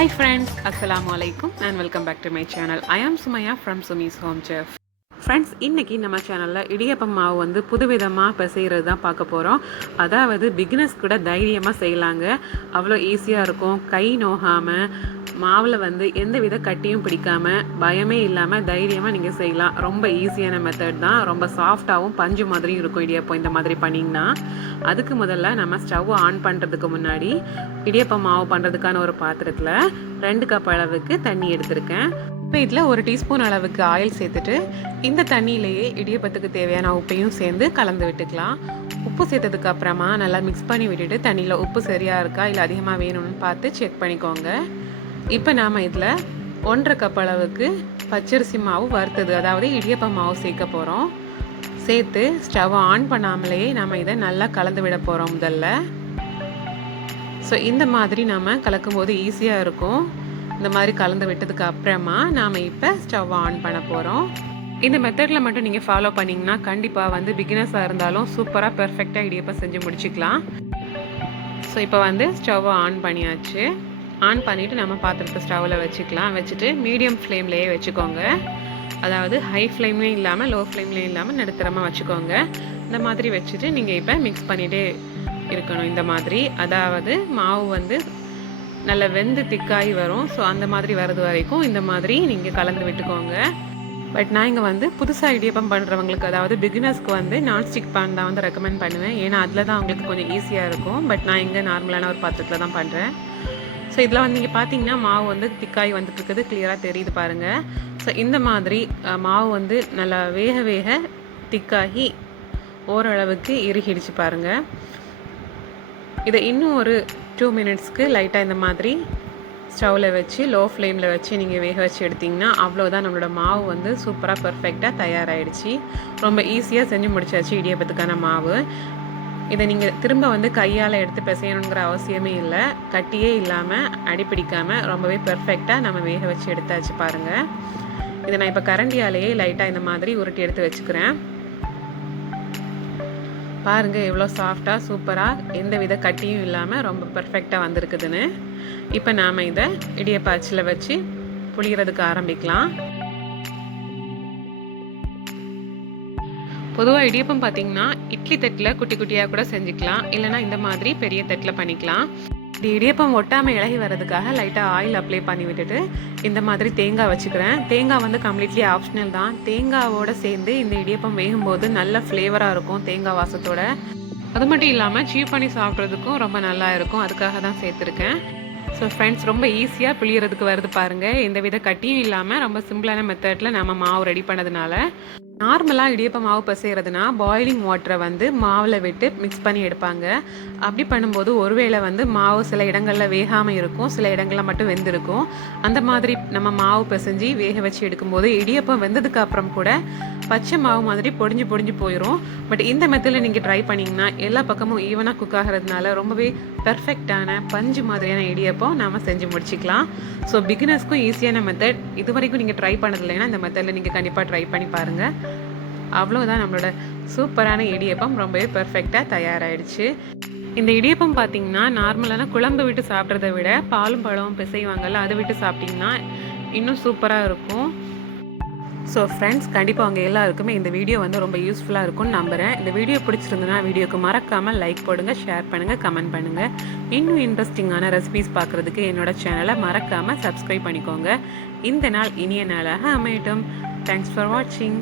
Hi friends, Assalamu alaikum and welcome back to my channel. I am Sumaya from Sumi's Home Chef. Friends, இன்றைக்கி நம்ம சேனலில் இடியப்பம் மாவு வந்து புதுவிதமாக பிசைகிறது தான் பார்க்க போகிறோம். அதாவது பிகினர்ஸ் கூட தைரியமாக செய்யலாங்க. அவ்வளோ ஈஸியாக இருக்கும். கை நோகாமல் மாவில் வந்து எந்த வித கட்டியும் பிடிக்காமல் பயமே இல்லாமல் தைரியமாக நீங்கள் செய்யலாம். ரொம்ப ஈஸியான மெத்தட் தான். ரொம்ப சாஃப்டாகவும் பஞ்சு மாதிரியும் இருக்கும் இடியப்பம் இந்த மாதிரி பண்ணிங்கன்னா. அதுக்கு முதல்ல நம்ம ஸ்டவ் ஆன் பண்ணுறதுக்கு முன்னாடி இடியப்பம் மாவு பண்ணுறதுக்கான ஒரு பாத்திரத்தில் 2 கப் அளவுக்கு தண்ணி எடுத்திருக்கேன். இப்போ இதில் 1 டீஸ்பூன் அளவுக்கு ஆயில் சேர்த்துட்டு இந்த தண்ணியிலேயே இடியப்பத்துக்கு தேவையான உப்பையும் சேர்ந்து கலந்து விட்டுக்கலாம். உப்பு சேர்த்ததுக்கு அப்புறமா நல்லா மிக்ஸ் பண்ணி விட்டுட்டு தண்ணியில் உப்பு சரியாக இருக்கா இல்லை அதிகமாக வேணும்னு பார்த்து செக் பண்ணிக்கோங்க. இப்போ நாம் இதில் 1.5 கப் அளவுக்கு பச்சரிசி மாவு வறுத்தது, அதாவது இடியப்ப மாவு சேர்க்க போகிறோம். சேர்த்து ஸ்டவ் ஆன் பண்ணாமலேயே நம்ம இதை நல்லா கலந்து விட போகிறோம் முதல்ல. ஸோ இந்த மாதிரி நம்ம கலக்கும் போது ஈஸியாக இருக்கும். இந்த மாதிரி கலந்து விட்டதுக்கு அப்புறமா நாம் இப்போ ஸ்டவ் ஆன் பண்ண போகிறோம். இந்த மெத்தடில் மட்டும் நீங்கள் ஃபாலோ பண்ணிங்கன்னா கண்டிப்பாக வந்து பிகினர்ஸாக இருந்தாலும் சூப்பராக பெர்ஃபெக்டாக இடியப்பம் செஞ்சு முடிச்சுக்கலாம். ஸோ இப்போ வந்து ஸ்டவ்வை ஆன் பண்ணியாச்சு. ஆன் பண்ணிவிட்டு நம்ம பாத்திரத்தை ஸ்டவ்வில் வச்சுக்கலாம். வச்சுட்டு மீடியம் ஃப்ளேம்லேயே வச்சுக்கோங்க. அதாவது ஹை ஃப்ளேம்லேயும் இல்லாமல் லோ ஃப்ளேம்லேயும் இல்லாமல் நடுத்தரமாக வச்சுக்கோங்க. இந்த மாதிரி வச்சுட்டு நீங்கள் இப்போ மிக்ஸ் பண்ணிகிட்டே இருக்கணும். இந்த மாதிரி, அதாவது மாவு வந்து நல்லா வெந்து திக்காகி வரும். ஸோ அந்த மாதிரி வர்றது வரைக்கும் இந்த மாதிரி நீங்கள் கலந்து விட்டுக்கோங்க. பட் நான் இங்கே வந்து புதுசாக இடியப்பம் பண்ணுறவங்களுக்கு, அதாவது பிகினர்ஸ்க்கு வந்து நான்ஸ்டிக் பேன் தான் வந்து ரெக்கமெண்ட் பண்ணுவேன். ஏன்னா அதில் தான் அவங்களுக்கு கொஞ்சம் ஈஸியாக இருக்கும். பட் நான் இங்கே நார்மலான ஒரு பாத்திரத்தில் தான் பண்ணுறேன். ஸோ இதில் வந்து நீங்கள் பார்த்தீங்கன்னா மாவு வந்து திக்காகி வந்துட்டு இருக்குது, கிளியராக தெரியுது பாருங்கள். ஸோ இந்த மாதிரி மாவு வந்து நல்லா வேக வேக திக்காகி ஓரளவுக்கு இறுகிடுச்சு பாருங்கள். இதை இன்னும் ஒரு 2 மினிட்ஸ்க்கு லைட்டாக இந்த மாதிரி ஸ்டவ்வில் வச்சு லோ ஃப்ளேமில் வச்சு நீங்கள் வேக வச்சு எடுத்திங்கன்னா அவ்வளோதான், நம்மளோட மாவு வந்து சூப்பராக பர்ஃபெக்டாக தயாராகிடுச்சு. ரொம்ப ஈஸியாக செஞ்சு முடிச்சாச்சு இடியப்பத்துக்கான மாவு. இதை நீங்கள் திரும்ப வந்து கையால் எடுத்து பிசையணுங்கிற அவசியமே இல்லை. கட்டியே இல்லாமல் அடிப்பிடிக்காமல் ரொம்பவே பர்ஃபெக்டாக நம்ம வேக வச்சு எடுத்தாச்சு பாருங்கள். இதை நான் இப்போ கரண்டியாலேயே லைட்டாக இந்த மாதிரி உருட்டி எடுத்து வச்சுக்கிறேன். பாருங்கள் எவ்வளோ சாஃப்டாக சூப்பராக எந்த வித கட்டியும் இல்லாமல் ரொம்ப பர்ஃபெக்டாக வந்திருக்குதுன்னு. இப்போ நாம் இதை இடியப்ப அச்சில் வச்சு புளியறதுக்கு ஆரம்பிக்கலாம். பொதுவாக இடியப்பம் பார்த்திங்கன்னா இட்லி தட்டில் குட்டி குட்டியாக கூட செஞ்சுக்கலாம், இல்லைனா இந்த மாதிரி பெரிய தட்டில் பண்ணிக்கலாம். இந்த இடியப்பம் ஒட்டாமல் இலகி வர்றதுக்காக லைட்டாக ஆயில் அப்ளை பண்ணி விட்டுட்டு இந்த மாதிரி தேங்காய் வச்சுக்கிறேன். தேங்காய் வந்து கம்ப்ளீட்லி ஆப்ஷனல் தான். தேங்காவோடு சேர்ந்து இந்த இடியப்பம் வேகும்போது நல்ல ஃப்ளேவராக இருக்கும் தேங்காய் வாசத்தோட. அது மட்டும் இல்லாமல் சீவ் பண்ணி சாப்பிட்றதுக்கும் ரொம்ப நல்லா இருக்கும். அதுக்காக தான் சேர்த்துருக்கேன். ஸோ ஃப்ரெண்ட்ஸ், ரொம்ப ஈஸியாக புளியறதுக்கு வருது பாருங்கள். எந்த வித கட்டியும் இல்லாமல் ரொம்ப சிம்பிளான மெத்தடில் நம்ம மாவு ரெடி பண்ணதுனால. நார்மலாக இடியப்ப மாவு பிசைகிறதுனா பாயிலிங் வாட்டரை வந்து மாவில் விட்டு மிக்ஸ் பண்ணி எடுப்பாங்க. அப்படி பண்ணும்போது ஒருவேளை வந்து மாவு சில இடங்களில் வேகாமல் இருக்கும், சில இடங்களில் மட்டும் வெந்திருக்கும். அந்த மாதிரி நம்ம மாவு பிசைஞ்சு வேக வச்சு எடுக்கும்போது இடியப்பம் வெந்ததுக்கு அப்புறம் கூட பச்சை மாவு மாதிரி பொடிஞ்சு போயிடும். பட் இந்த மெத்தடில் நீங்கள் ட்ரை பண்ணிங்கன்னா எல்லா பக்கமும் ஈவனாக குக் ஆகிறதுனால ரொம்பவே பெர்ஃபெக்டான பஞ்சு மாதிரியான இடியப்பம் நாம் செஞ்சு முடிச்சிக்கலாம். ஸோ பிகினர்ஸ்க்கும் ஈஸியான மெத்தட். இது வரைக்கும் நீங்கள் ட்ரை பண்ணதில்லைன்னா இந்த மெத்தடில் நீங்கள் கண்டிப்பாக ட்ரை பண்ணி பாருங்கள். அவ்வளோதான், நம்மளோட சூப்பரான இடியப்பம் ரொம்பவே பெர்ஃபெக்டாக தயாராகிடுச்சு. இந்த இடியப்பம் பார்த்திங்கன்னா நார்மலான குழம்பு விட்டு சாப்பிட்றத விட பாலும் பழமும் பிசைவாங்கல்ல, அதை விட்டு சாப்பிட்டிங்கன்னா இன்னும் சூப்பராக இருக்கும். ஸோ ஃப்ரெண்ட்ஸ், கண்டிப்பாக அவங்க எல்லாருக்குமே இந்த வீடியோ வந்து ரொம்ப யூஸ்ஃபுல்லாக இருக்கும்னு நம்புகிறேன். இந்த வீடியோ பிடிச்சிருந்துன்னா வீடியோக்கு மறக்காமல் லைக் போடுங்க, ஷேர் பண்ணுங்கள், கமெண்ட் பண்ணுங்கள். இன்னும் இன்ட்ரெஸ்டிங்கான ரெசிபிஸ் பார்க்குறதுக்கு என்னோட சேனலை மறக்காமல் சப்ஸ்கிரைப் பண்ணிக்கோங்க. இந்த நாள் இனிய நாளாக அமையட்டும். தேங்க்ஸ் ஃபார் வாட்சிங்.